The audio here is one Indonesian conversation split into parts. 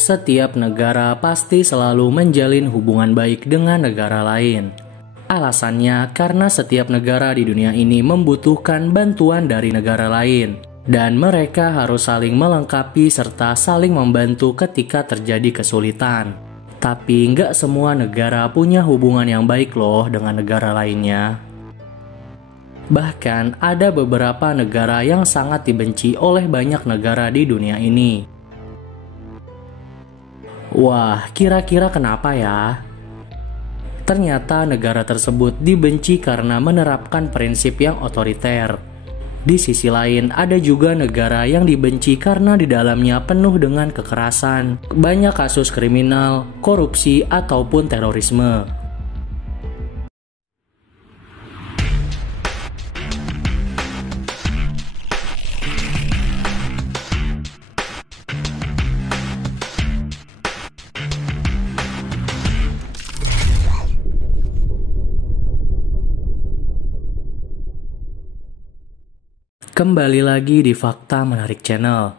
Setiap negara pasti selalu menjalin hubungan baik dengan negara lain. Alasannya karena setiap negara di dunia ini membutuhkan bantuan dari negara lain, dan mereka harus saling melengkapi serta saling membantu ketika terjadi kesulitan. Tapi nggak semua negara punya hubungan yang baik loh dengan negara lainnya. Bahkan ada beberapa negara yang sangat dibenci oleh banyak negara di dunia ini. Wah, kira-kira kenapa ya? Ternyata negara tersebut dibenci karena menerapkan prinsip yang otoriter. Di sisi lain, ada juga negara yang dibenci karena di dalamnya penuh dengan kekerasan, banyak kasus kriminal, korupsi, ataupun terorisme. Kembali lagi di Fakta Menarik Channel.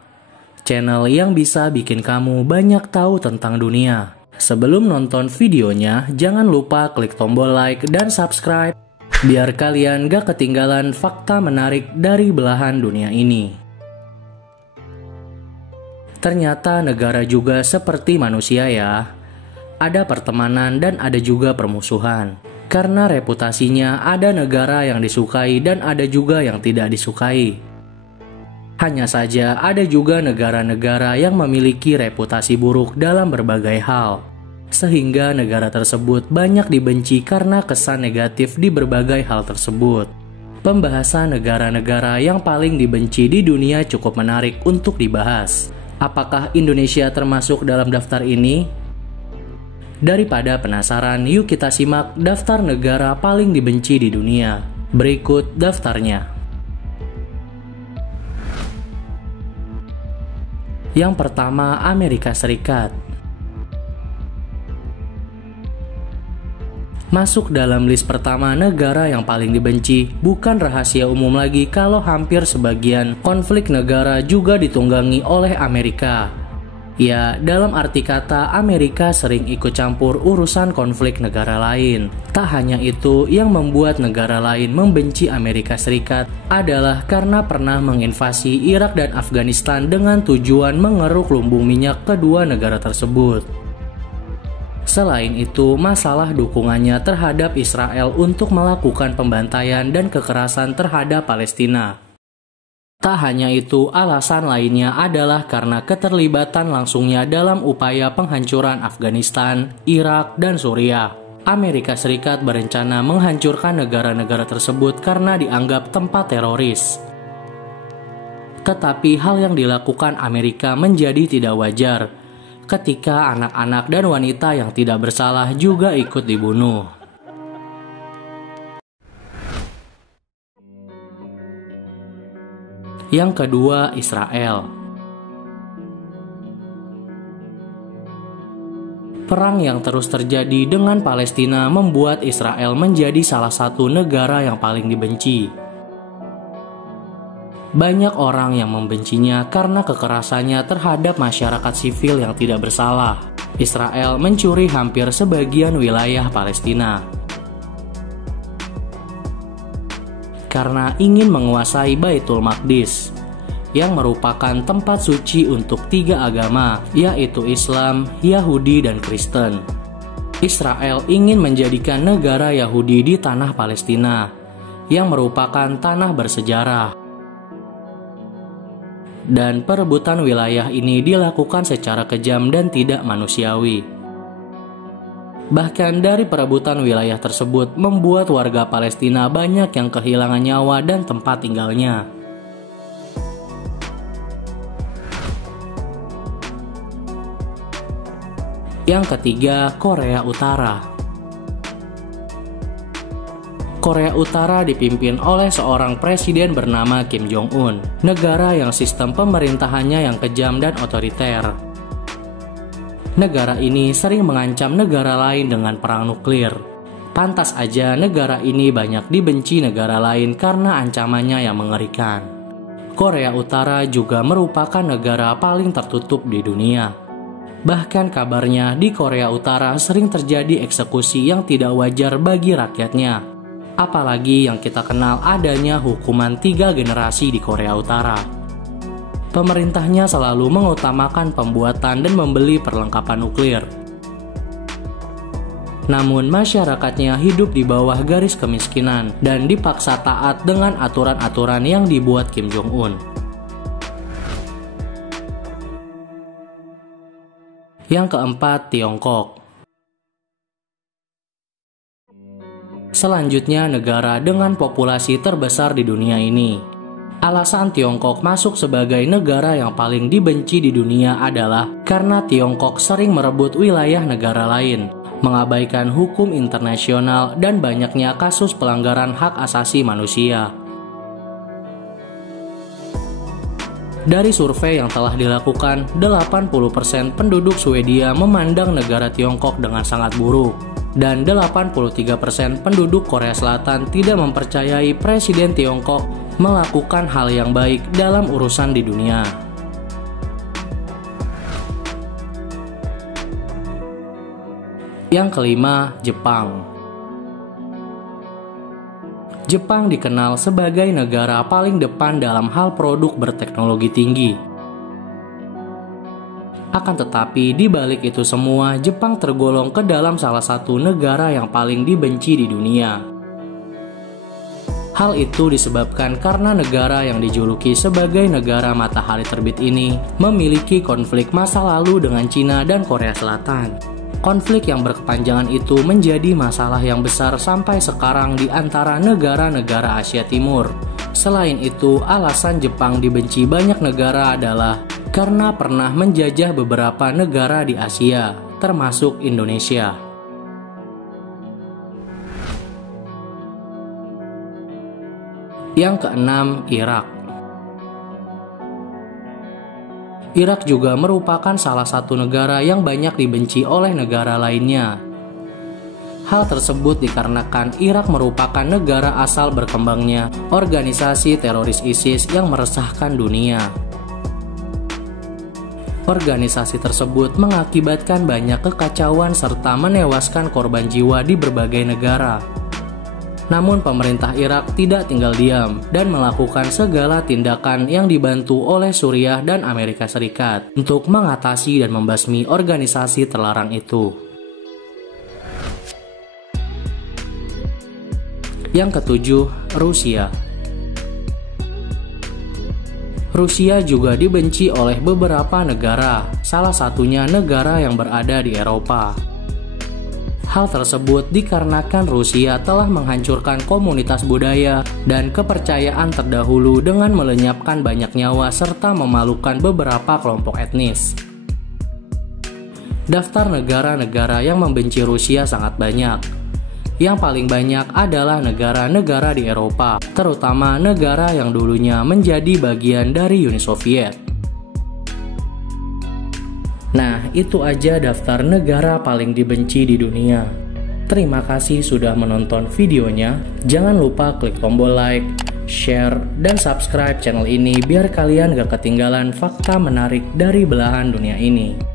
Channel yang bisa bikin kamu banyak tahu tentang dunia. Sebelum nonton videonya, jangan lupa klik tombol like dan subscribe biar kalian gak ketinggalan fakta menarik dari belahan dunia ini. Ternyata negara juga seperti manusia ya. Ada pertemanan dan ada juga permusuhan. Karena reputasinya, ada negara yang disukai dan ada juga yang tidak disukai. Hanya saja ada juga negara-negara yang memiliki reputasi buruk dalam berbagai hal. Sehingga negara tersebut banyak dibenci karena kesan negatif di berbagai hal tersebut. Pembahasan negara-negara yang paling dibenci di dunia cukup menarik untuk dibahas. Apakah Indonesia termasuk dalam daftar ini? Daripada penasaran, yuk kita simak daftar negara paling dibenci di dunia. Berikut daftarnya. Yang pertama, Amerika Serikat. Masuk dalam list pertama negara yang paling dibenci, bukan rahasia umum lagi kalau hampir sebagian konflik negara juga ditunggangi oleh Amerika. Ya, dalam arti kata, Amerika sering ikut campur urusan konflik negara lain. Tak hanya itu, yang membuat negara lain membenci Amerika Serikat adalah karena pernah menginvasi Irak dan Afghanistan dengan tujuan mengeruk lumbung minyak kedua negara tersebut. Selain itu, masalah dukungannya terhadap Israel untuk melakukan pembantaian dan kekerasan terhadap Palestina. Tak hanya itu, alasan lainnya adalah karena keterlibatan langsungnya dalam upaya penghancuran Afghanistan, Irak, dan Suriah. Amerika Serikat berencana menghancurkan negara-negara tersebut karena dianggap tempat teroris. Tetapi hal yang dilakukan Amerika menjadi tidak wajar ketika anak-anak dan wanita yang tidak bersalah juga ikut dibunuh. Yang kedua, Israel. Perang yang terus terjadi dengan Palestina membuat Israel menjadi salah satu negara yang paling dibenci. Banyak orang yang membencinya karena kekerasannya terhadap masyarakat sivil yang tidak bersalah. Israel mencuri hampir sebagian wilayah Palestina karena ingin menguasai Baitul Maqdis, yang merupakan tempat suci untuk tiga agama, yaitu Islam, Yahudi, dan Kristen. Israel ingin menjadikan negara Yahudi di tanah Palestina, yang merupakan tanah bersejarah. Dan perebutan wilayah ini dilakukan secara kejam dan tidak manusiawi. Bahkan dari perebutan wilayah tersebut membuat warga Palestina banyak yang kehilangan nyawa dan tempat tinggalnya. Yang ketiga, Korea Utara. Korea Utara dipimpin oleh seorang presiden bernama Kim Jong-un, negara yang sistem pemerintahannya yang kejam dan otoriter. Negara ini sering mengancam negara lain dengan perang nuklir. Pantas aja negara ini banyak dibenci negara lain karena ancamannya yang mengerikan. Korea Utara juga merupakan negara paling tertutup di dunia. Bahkan kabarnya di Korea Utara sering terjadi eksekusi yang tidak wajar bagi rakyatnya. Apalagi yang kita kenal adanya hukuman 3 generasi di Korea Utara. Pemerintahnya selalu mengutamakan pembuatan dan membeli perlengkapan nuklir. Namun masyarakatnya hidup di bawah garis kemiskinan dan dipaksa taat dengan aturan-aturan yang dibuat Kim Jong-un. Yang keempat, Tiongkok. Selanjutnya, negara dengan populasi terbesar di dunia ini. Alasan Tiongkok masuk sebagai negara yang paling dibenci di dunia adalah karena Tiongkok sering merebut wilayah negara lain, mengabaikan hukum internasional, dan banyaknya kasus pelanggaran hak asasi manusia. Dari survei yang telah dilakukan, 80% penduduk Swedia memandang negara Tiongkok dengan sangat buruk, dan 83% penduduk Korea Selatan tidak mempercayai Presiden Tiongkok melakukan hal yang baik dalam urusan di dunia. Yang kelima, Jepang. Jepang dikenal sebagai negara paling depan dalam hal produk berteknologi tinggi. Akan tetapi, di balik itu semua, Jepang tergolong ke dalam salah satu negara yang paling dibenci di dunia. Hal itu disebabkan karena negara yang dijuluki sebagai negara matahari terbit ini memiliki konflik masa lalu dengan Cina dan Korea Selatan. Konflik yang berkepanjangan itu menjadi masalah yang besar sampai sekarang di antara negara-negara Asia Timur. Selain itu, alasan Jepang dibenci banyak negara adalah karena pernah menjajah beberapa negara di Asia, termasuk Indonesia. Yang keenam, Irak. Irak juga merupakan salah satu negara yang banyak dibenci oleh negara lainnya. Hal tersebut dikarenakan Irak merupakan negara asal berkembangnya organisasi teroris ISIS yang meresahkan dunia. Organisasi tersebut mengakibatkan banyak kekacauan serta menewaskan korban jiwa di berbagai negara. Namun pemerintah Irak tidak tinggal diam dan melakukan segala tindakan yang dibantu oleh Suriah dan Amerika Serikat untuk mengatasi dan membasmi organisasi terlarang itu. Yang ketujuh, Rusia. Rusia juga dibenci oleh beberapa negara, salah satunya negara yang berada di Eropa. Hal tersebut dikarenakan Rusia telah menghancurkan komunitas budaya dan kepercayaan terdahulu dengan melenyapkan banyak nyawa serta memalukan beberapa kelompok etnis. Daftar negara-negara yang membenci Rusia sangat banyak. Yang paling banyak adalah negara-negara di Eropa, terutama negara yang dulunya menjadi bagian dari Uni Soviet. Nah, itu aja daftar negara paling dibenci di dunia. Terima kasih sudah menonton videonya. Jangan lupa klik tombol like, share, dan subscribe channel ini biar kalian gak ketinggalan fakta menarik dari belahan dunia ini.